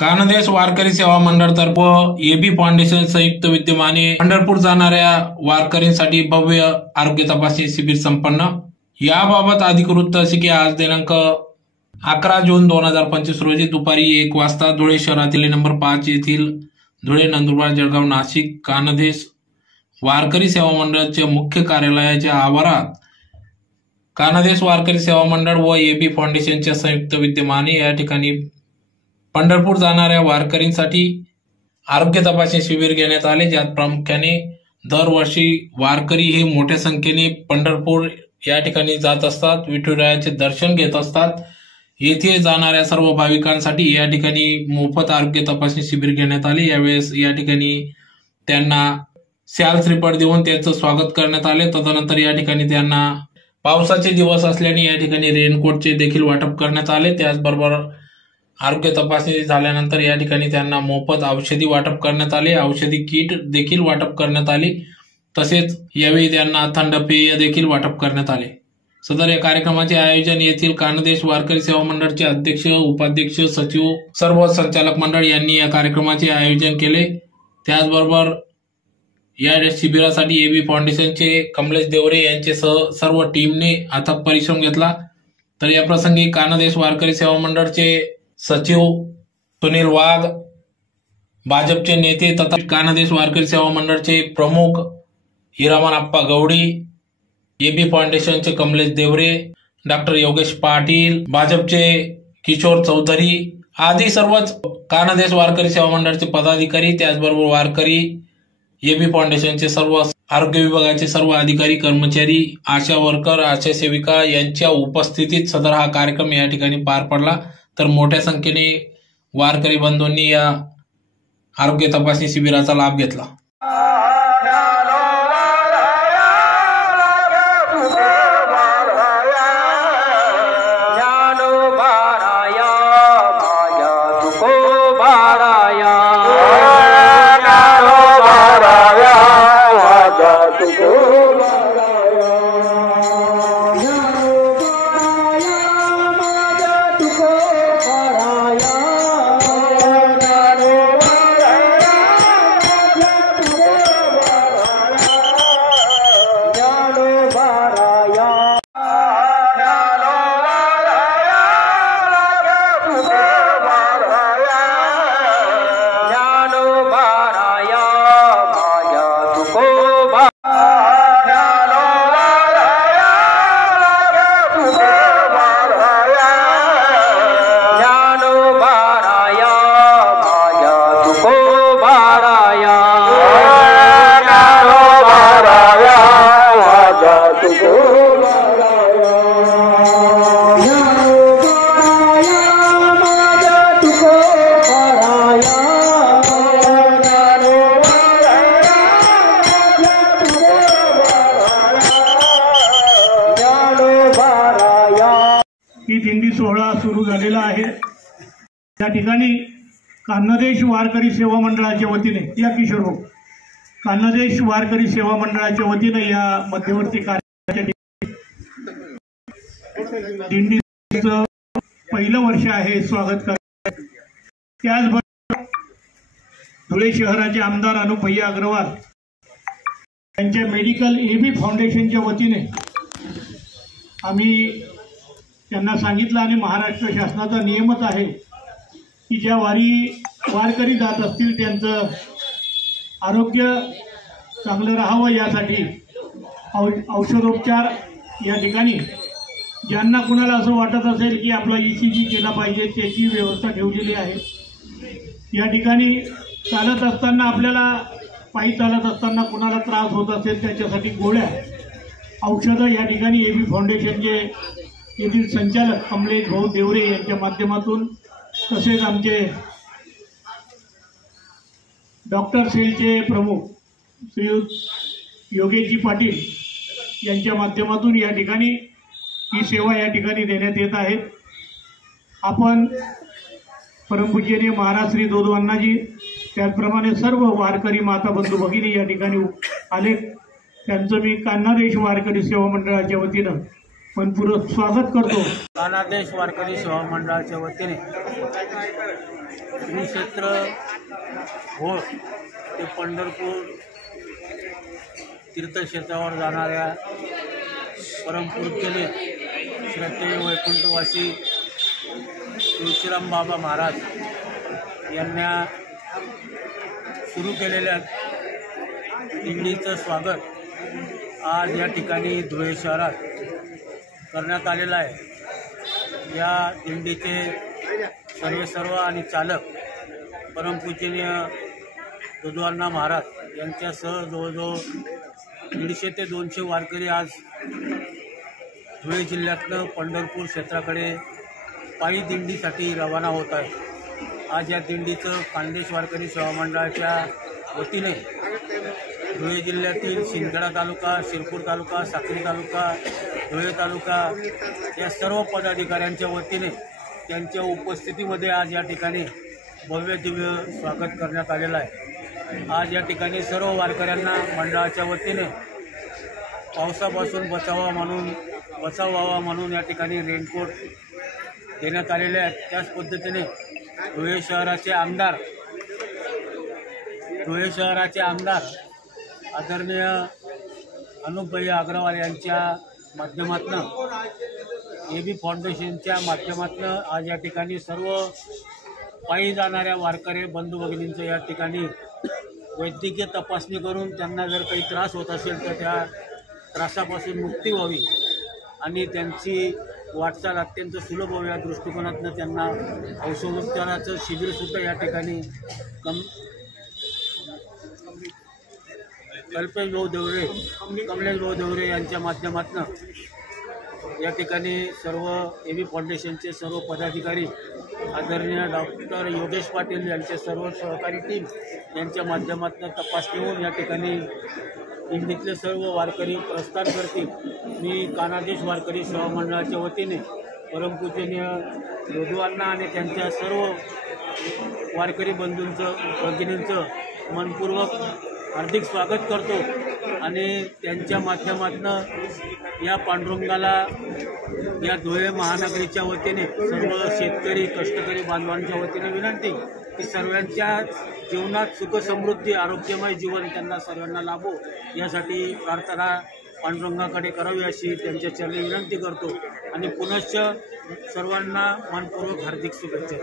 कानदेश वारकरी सेवा मंडळ तर्फे एबी फाउंडेशन संयुक्त विद्यमाने पंढरपूर जाणाऱ्या वारकरींसाठी भव्य आरोग्य तपासणी शिबिर संपन्न। याबाबत अधिक वृत्त असे की आज दिनांक 11 जून 2025 रोजी दुपारी 1 वाजता धुळे शहरातील नंबर 5 येथील धुळे, नंदुरबार, जळगाव, नाशिक कानदेश वारकरी सेवा मंडळाच्या मुख्य कार्यालयाच्या आवारात कानदेश वारकरी सेवा मंडळ व एबी फाउंडेशनच्या संयुक्त विद्यमाने या ठिकाणी पंढरपूर जाणाऱ्या वारकरींसाठी आरोग्य तपासणी शिबिर घेण्यात आले, ज्यात प्रामुख्याने दरवर्षी वारकरी हे मोठ्या संख्येने पंढरपूर या ठिकाणी जात असतात, विठुरायाचे दर्शन घेत असतात। येथे जाणाऱ्या सर्व भाविकांसाठी या ठिकाणी मोफत आरोग्य तपासणी शिबिर घेण्यात आले। यावेळेस या ठिकाणी त्यांना शाल श्रीफळ देऊन त्यांचं स्वागत करण्यात आले। तदनंतर या ठिकाणी त्यांना पावसाचे दिवस असल्याने या ठिकाणी रेनकोटचे देखील वाटप करण्यात आले। त्याचबरोबर आरोग्य तपासणी झाल्यानंतर या ठिकाणी त्यांना मोफत औषधी वाटप करण्यात आले, औषधी किट देखील वाटप करण्यात आली। तसेच यावेळी त्यांना थंड पेय देखील वाटप करण्यात आले। सदर या कार्यक्रमाचे आयोजन येथील कानदेश वारकरी सेवा मंडळाचे अध्यक्ष, उपाध्यक्ष, सचिव, सर्व संचालक मंडळ यांनी या कार्यक्रमाचे आयोजन केले। त्याचबरोबर या शिबिरासाठी एबी फाउंडेशनचे कमलेश देवरे यांच्यासह सर्व टीमने अथक परिश्रम घेतला। तर या प्रसंगी कानदेश वारकरी सेवा मंडळाचे सचिव सुनील वाघ, भाजपचे नेते तथा कानदेश वारकरी सेवा मंडळाचे प्रमुख हिरामन आप्पा गवडी, एबी फाउंडेशनचे कमलेश देवरे, डॉक्टर योगेश पाटील, भाजपचे किशोर चौधरी आदी सर्वच कानदेश वारकरी सेवा मंडळाचे पदाधिकारी, त्याचबरोबर वारकरी, एबी फाउंडेशनचे सर्व आरोग्य विभागाचे सर्व अधिकारी, कर्मचारी, आशा वर्कर, आशा सेविका यांच्या उपस्थितीत सदर हा कार्यक्रम या ठिकाणी पार पडला। तर मोठ्या संख्येने वारकरी बंधूंनी या आरोग्य तपासणी शिबिराचा लाभ घेतला। दिंडी सोहळा सुरू झालेला आहे। त्या ठिकाणी कानदेश वारकरी सेवा मंडळाच्या वतीने किशोर भाऊ, कानदेश वारकरी सेवा मंडळाच्या वतीने या मध्यवर्ती कार्याच्या दिंडीचं पहिलं वर्ष आहे, स्वागत करत। त्याचबरोबर धुळे शहराचे आमदार अनुप भैया अग्रवाल यांच्या मेडिकल एबी फाउंडेशनच्या वतीने आम्ही त्यांना सांगितलं आणि महाराष्ट्र शासनाचा नियमच आहे की ज्या वारकरी जात असतील त्यांचं आरोग्य चांगलं राहावं यासाठी औषधोपचार या ठिकाणी ज्यांना कुणाला असं वाटत असेल की आपला ECG केला पाहिजे त्याची व्यवस्था ठेवलेली आहे। या ठिकाणी चालत असताना आपल्याला पायी चालत असताना कुणाला त्रास होत असेल त्याच्यासाठी गोळ्या, औषधं या ठिकाणी एबी फाउंडेशनचे येथील संचालक कमलेश भाऊ देवरे यांच्या माध्यमातून, तसेच आमचे डॉक्टर सेलचे प्रमुख श्रीयुत योगेशजी पाटील यांच्या माध्यमातून या ठिकाणी ही सेवा या ठिकाणी देण्यात येत आहे। आपण परमपूज्यनीय महाराज श्री दोदो अण्णाजी, त्याचप्रमाणे सर्व वारकरी माता बंधू भगिनी या ठिकाणी आले, त्यांचं मी कानदेश वारकरी सेवा मंडळाच्या वतीनं मनपूर्वक स्वागत करतो। कानादेश वारकरी सेवा मंडळाच्या वतीने श्री क्षेत्र घोळ ते पंढरपूर तीर्थक्षेत्रावर जाणाऱ्या परमपूज्य श्रद्धेय वैकुंठवासी तुळशीराम बाबा महाराज यांना सुरू केलेल्या दिंडीचं स्वागत आज या ठिकाणी धुळे शहरात करण्यात आलेलं आहे। या दिंडीचे सर्व आणि चालक परमपूजनीय दुधवाना महाराज यांच्यासह जवळजवळ 150 ते 200 वारकरी आज धुळे जिल्ह्यातलं पंढरपूर क्षेत्राकडे पायी दिंडीसाठी रवाना होत आहे। आज या दिंडीचं खानदेश वारकरी सेवा मंडळाच्या वतीने धुळे जिल्ह्यातील शिंदखेडा तालुका, शिरपूर तालुका, साक्री तालुका, धुळे तालुका या सर्व पदाधिकाऱ्यांच्या वतीने त्यांच्या उपस्थितीमध्ये आज या ठिकाणी भव्य दिव्य स्वागत करण्यात आलेलं आहे। आज या ठिकाणी सर्व वारकऱ्यांना मंडळाच्या वतीने पावसापासून बचाव व्हावा म्हणून या ठिकाणी रेनकोट देण्यात आलेले आहेत। त्याच पद्धतीने धुळे शहराचे आमदार आदरणीय अनुपभाई अग्रवाल यांच्या माध्यमातून AB फाउंडेशनच्या माध्यमातून आज या ठिकाणी सर्व पायी जाणाऱ्या वारकरी बंधू भगिनींचं या ठिकाणी वैद्यकीय तपासणी करून त्यांना जर काही त्रास होत असेल तर त्या त्रासापासून मुक्ती व्हावी आणि त्यांची वाटचाल अत्यंत सुलभ व्हावी या दृष्टिकोनातून त्यांना औषधोपचाराचं शिबिरसुद्धा या ठिकाणी कमलेश भाऊ देवरे यांच्या माध्यमातून या ठिकाणी सर्व AB फाउंडेशनचे सर्व पदाधिकारी आदरणीय डॉक्टर योगेश पाटील यांचे सर्व सहकारी टीम यांच्या माध्यमातून तपासणी होऊन या ठिकाणी दिंडीतले सर्व वारकरी प्रस्थान करतील। मी कानादेश वारकरी सेवा मंडळाच्या वतीने परमपूजनीय दुधवाना आणि त्यांच्या सर्व वारकरी भगिनींचं मनपूर्वक हार्दिक स्वागत करतो आणि त्यांच्या माध्यमातून या पांडुरंगाला या धुळे महानगरीच्या वतीने सर्व शेतकरी कष्टकरी बांधवांच्या वतीने विनंती की सर्वांच्या जीवनात सुख समृद्धी आरोग्यमय जीवन त्यांना सर्वांना लाभो यासाठी प्रार्थना पांडुरंगाकडे करावी अशी त्यांच्या चरणी विनंती करतो आणि पुनश्च सर्वांना मनपूर्वक हार्दिक शुभेच्छा।